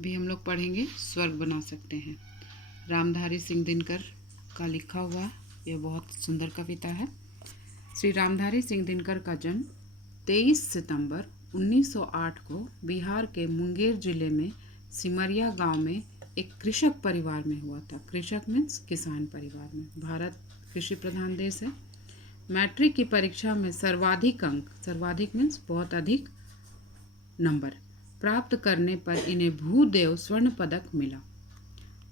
भी हम लोग पढ़ेंगे स्वर्ग बना सकते हैं। रामधारी सिंह दिनकर का लिखा हुआ यह बहुत सुंदर कविता है। श्री रामधारी सिंह दिनकर का जन्म 23 सितंबर 1908 को बिहार के मुंगेर जिले में सिमरिया गांव में एक कृषक परिवार में हुआ था। कृषक मीन्स किसान परिवार में। भारत कृषि प्रधान देश है। मैट्रिक की परीक्षा में सर्वाधिक अंक, सर्वाधिक मीन्स बहुत अधिक नंबर प्राप्त करने पर इन्हें भूदेव स्वर्ण पदक मिला।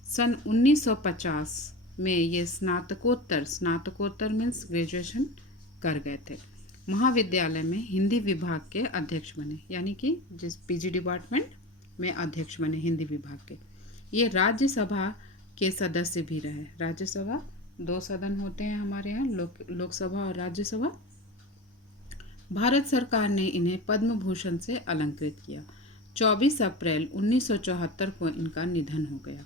सन 1950 में ये स्नातकोत्तर मीन्स ग्रेजुएशन कर गए थे। महाविद्यालय में हिंदी विभाग के अध्यक्ष बने, यानी कि जिस पीजी डिपार्टमेंट में अध्यक्ष बने हिंदी विभाग के। ये राज्यसभा के सदस्य भी रहे। राज्यसभा 2 सदन होते हैं हमारे यहाँ, लोकसभा और राज्यसभा। भारत सरकार ने इन्हें पद्म भूषण से अलंकृत किया। 24 अप्रैल 1974 को इनका निधन हो गया।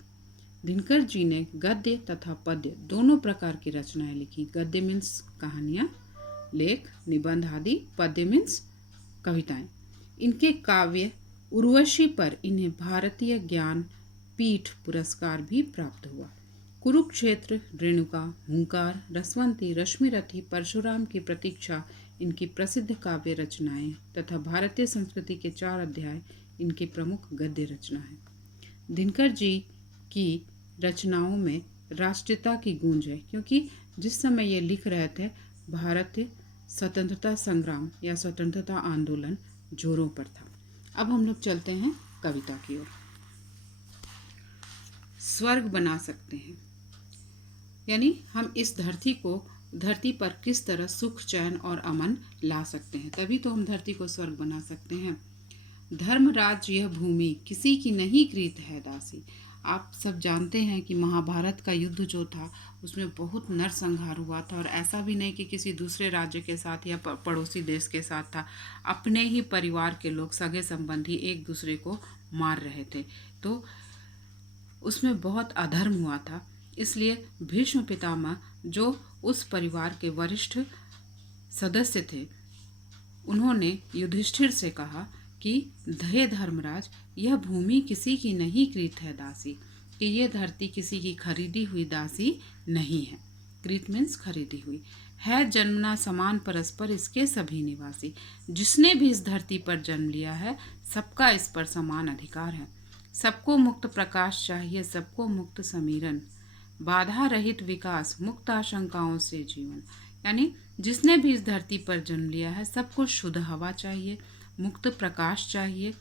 दिनकर जी ने गद्य तथा पद्य दोनों प्रकार की रचनाएं लिखी। गद्य मीन्स कहानियाँ, लेख, निबंध आदि। पद्य मीन्स कविताएं। इनके काव्य उर्वशी पर इन्हें भारतीय ज्ञान पीठ पुरस्कार भी प्राप्त हुआ। कुरुक्षेत्र, रेणुका, हुंकार, रसवंती, रश्मिरथी, परशुराम की प्रतीक्षा इनकी प्रसिद्ध काव्य रचनाएं तथा भारतीय संस्कृति के 4 अध्याय इनकी प्रमुख गद्य रचना है। दिनकर जी की रचनाओं में राष्ट्रीयता की गूंज है, क्योंकि जिस समय ये लिख रहे थे भारतीय स्वतंत्रता संग्राम या स्वतंत्रता आंदोलन जोरों पर था। अब हम लोग चलते हैं कविता की ओर। स्वर्ग बना सकते हैं, यानी हम इस धरती पर किस तरह सुख, चैन और अमन ला सकते हैं, तभी तो हम धरती को स्वर्ग बना सकते हैं। धर्मराज यह भूमि किसी की नहीं कृत है दासी। आप सब जानते हैं कि महाभारत का युद्ध जो था उसमें बहुत नरसंहार हुआ था, और ऐसा भी नहीं कि किसी दूसरे राज्य के साथ या पड़ोसी देश के साथ था। अपने ही परिवार के लोग, सगे संबंधी एक दूसरे को मार रहे थे, तो उसमें बहुत अधर्म हुआ था। इसलिए भीष्म पितामह जो उस परिवार के वरिष्ठ सदस्य थे, उन्होंने युधिष्ठिर से कहा कि हे धर्मराज, यह भूमि किसी की नहीं कृत है दासी, कि यह धरती किसी की खरीदी हुई दासी नहीं है। कृत मीन्स खरीदी हुई है। जन्मना समान परस्पर इसके सभी निवासी। जिसने भी इस धरती पर जन्म लिया है सबका इस पर समान अधिकार है। सबको मुक्त प्रकाश चाहिए, सबको मुक्त समीरन, बाधा रहित विकास, मुक्त आशंकाओं से जीवन। यानी जिसने भी इस धरती पर जन्म लिया है सबको शुद्ध हवा चाहिए, मुक्त प्रकाश चाहिए,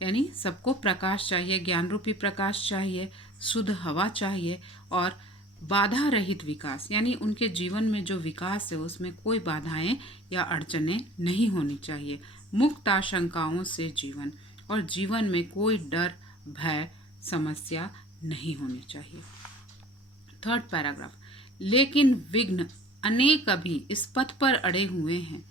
यानी सबको प्रकाश चाहिए, ज्ञान रूपी प्रकाश चाहिए, शुद्ध हवा चाहिए, और बाधा रहित विकास, यानी उनके जीवन में जो विकास है उसमें कोई बाधाएं या अड़चनें नहीं होनी चाहिए। मुक्त आशंकाओं से जीवन, और जीवन में कोई डर, भय, समस्या नहीं होनी चाहिए। 3rd paragraph. लेकिन विघ्न अनेक अभी इस पथ पर अड़े हुए हैं,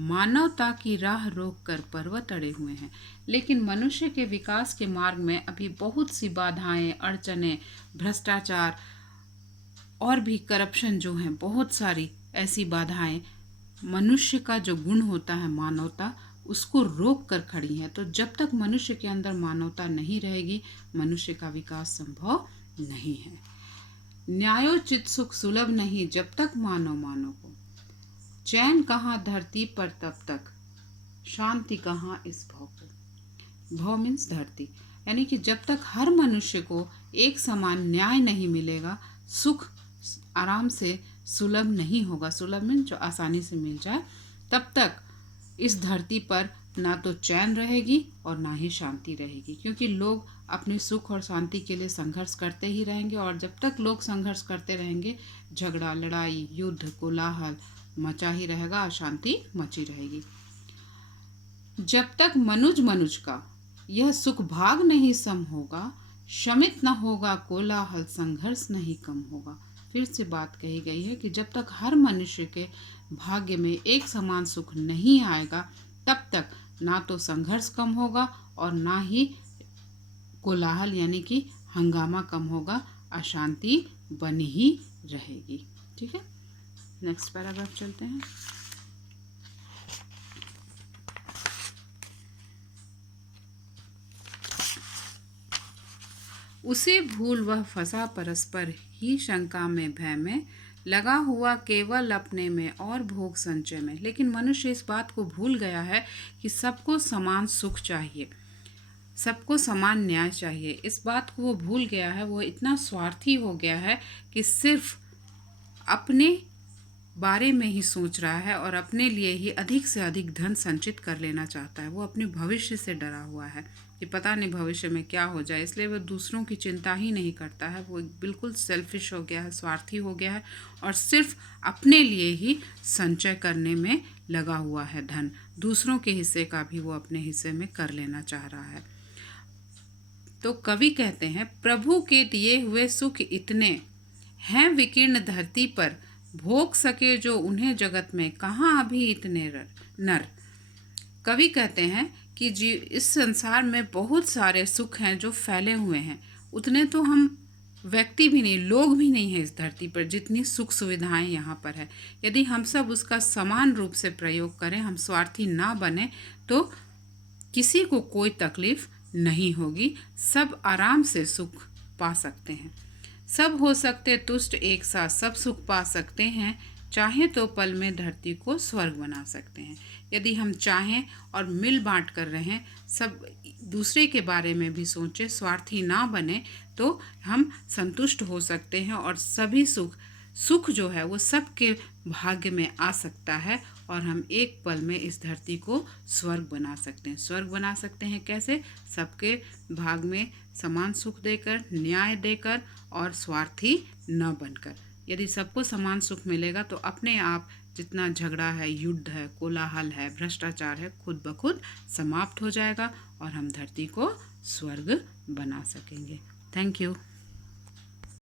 मानवता की राह रोक कर पर्वत अड़े हुए हैं। लेकिन मनुष्य के विकास के मार्ग में अभी बहुत सी बाधाएं, अड़चनें, भ्रष्टाचार और भी करप्शन जो हैं, बहुत सारी ऐसी बाधाएं मनुष्य का जो गुण होता है मानवता, उसको रोक कर खड़ी हैं। तो जब तक मनुष्य के अंदर मानवता नहीं रहेगी, मनुष्य का विकास संभव नहीं है। न्यायोचित सुख सुलभ नहीं जब तक मानव को, चैन कहाँ धरती पर तब तक, शांति कहाँ इस भव को। भव मीन्स धरती, यानी कि जब तक हर मनुष्य को एक समान न्याय नहीं मिलेगा, सुख आराम से सुलभ नहीं होगा, सुलभ मीन्स जो आसानी से मिल जाए, तब तक इस धरती पर ना तो चैन रहेगी और ना ही शांति रहेगी। क्योंकि लोग अपने सुख और शांति के लिए संघर्ष करते ही रहेंगे, और जब तक लोग संघर्ष करते रहेंगे, झगड़ा, लड़ाई, युद्ध, कोलाहल मचा ही रहेगा, अशांति मची रहेगी। जब तक मनुज का यह सुख भाग नहीं सम होगा, शमित न होगा कोलाहल, संघर्ष नहीं कम होगा। फिर से बात कही गई है कि जब तक हर मनुष्य के भाग्य में एक समान सुख नहीं आएगा, तब तक ना तो संघर्ष कम होगा और ना ही कोलाहल यानी कि हंगामा कम होगा, अशांति बनी ही रहेगी। ठीक है, नेक्स्ट पैराग्राफ चलते हैं। उसे भूल वह फंसा परस्पर ही शंका में भय में, लगा हुआ केवल अपने में और भोग संचय में। लेकिन मनुष्य इस बात को भूल गया है कि सबको समान सुख चाहिए, सबको समान न्याय चाहिए। इस बात को वो भूल गया है। वो इतना स्वार्थी हो गया है कि सिर्फ अपने बारे में ही सोच रहा है और अपने लिए ही अधिक से अधिक धन संचित कर लेना चाहता है। वो अपने भविष्य से डरा हुआ है कि पता नहीं भविष्य में क्या हो जाए, इसलिए वो दूसरों की चिंता ही नहीं करता है। वो बिल्कुल सेल्फिश हो गया है, स्वार्थी हो गया है और सिर्फ अपने लिए ही संचय करने में लगा हुआ है। धन दूसरों के हिस्से का भी वो अपने हिस्से में कर लेना चाह रहा है। तो कवि कहते हैं, प्रभु के दिए हुए सुख इतने हैं विकीर्ण धरती पर, भोग सके जो उन्हें जगत में, कहाँ अभी इतने नर। कवि कहते हैं कि इस संसार में बहुत सारे सुख हैं जो फैले हुए हैं, उतने तो हम व्यक्ति भी नहीं, लोग भी नहीं हैं इस धरती पर जितनी सुख सुविधाएं यहाँ पर है। यदि हम सब उसका समान रूप से प्रयोग करें, हम स्वार्थी ना बने, तो किसी को कोई तकलीफ नहीं होगी, सब आराम से सुख पा सकते हैं। सब हो सकते तुष्ट एक साथ, सब सुख पा सकते हैं, चाहे तो पल में धरती को स्वर्ग बना सकते हैं। यदि हम चाहें और मिल बांट कर रहें, सब दूसरे के बारे में भी सोचें, स्वार्थी ना बने, तो हम संतुष्ट हो सकते हैं और सभी सुख जो है वो सबके भाग्य में आ सकता है और हम एक पल में इस धरती को स्वर्ग बना सकते हैं। स्वर्ग बना सकते हैं कैसे? सबके भाग में समान सुख देकर, न्याय देकर और स्वार्थी न बनकर। यदि सबको समान सुख मिलेगा तो अपने आप जितना झगड़ा है, युद्ध है, कोलाहल है, भ्रष्टाचार है, खुद ब खुद समाप्त हो जाएगा और हम धरती को स्वर्ग बना सकेंगे। Thank you.